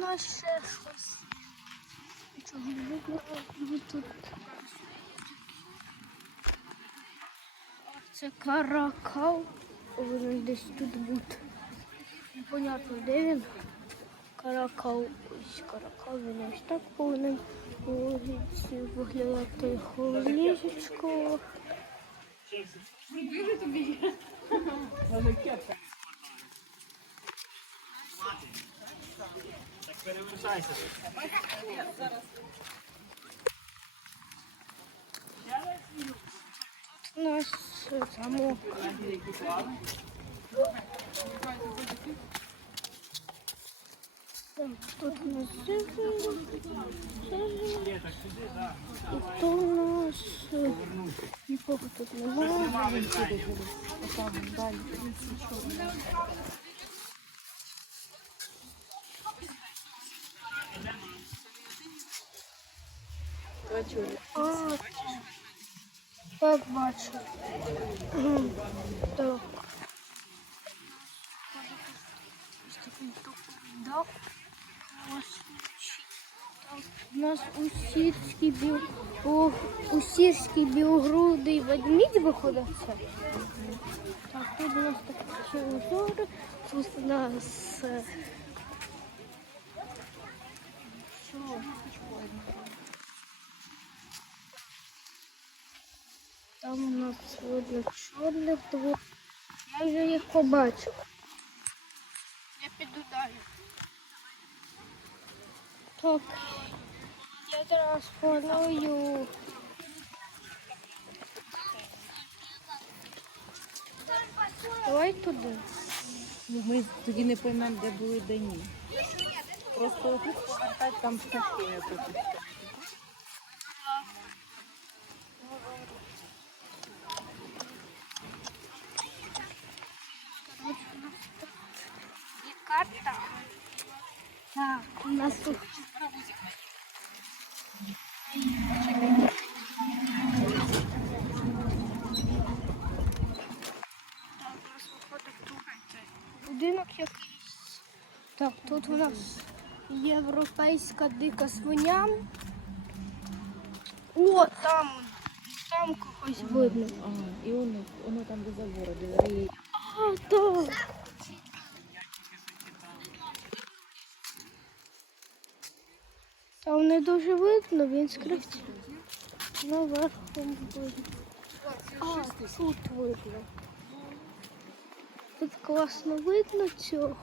нас ще щось. Нічого не тут. Це каракал. Повинен десь тут бути. Непонятно, де він. Каракал. Ось каракал, він ось так повинен виглядати холоднішечко. Так перевертайся. Нас е, замок. Так, тут у нас так сюди, так. І то у немає. А, так бачу. Так. У нас у сірській біл... у, у сірській білогрудий ведмідь виходить. Так, тут у нас такі узори. Тут у нас е, що? Там у нас видно чорних двох. Я вже їх побачив. Я піду далі. Так, я зараз планую. Давай туди. Ми тоді не поймемо, де були де ні. Просто тут повертати там птахи. Так, у нас тут. Будинок якийсь. Так, тут у нас європейська дика свиня. О, там, там когось видно. Ага, і воно, воно там до забору, де. А, так. Там не дуже видно, він скрився. Наверху видно. А, тут видно. Тут класно видно цього.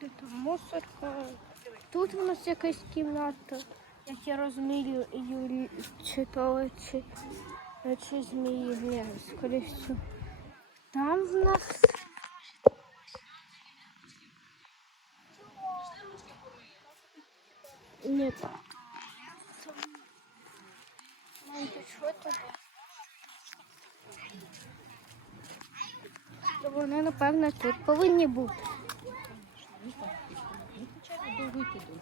Там мусорка. Тут у нас якась кімната, як я розумію, Юлі читала чи, чи змії. Ні, скоріше. Там в нас. Так. Маленьке, що це? То Вони, напевно, тут повинні бути. Звичайно, до викиду.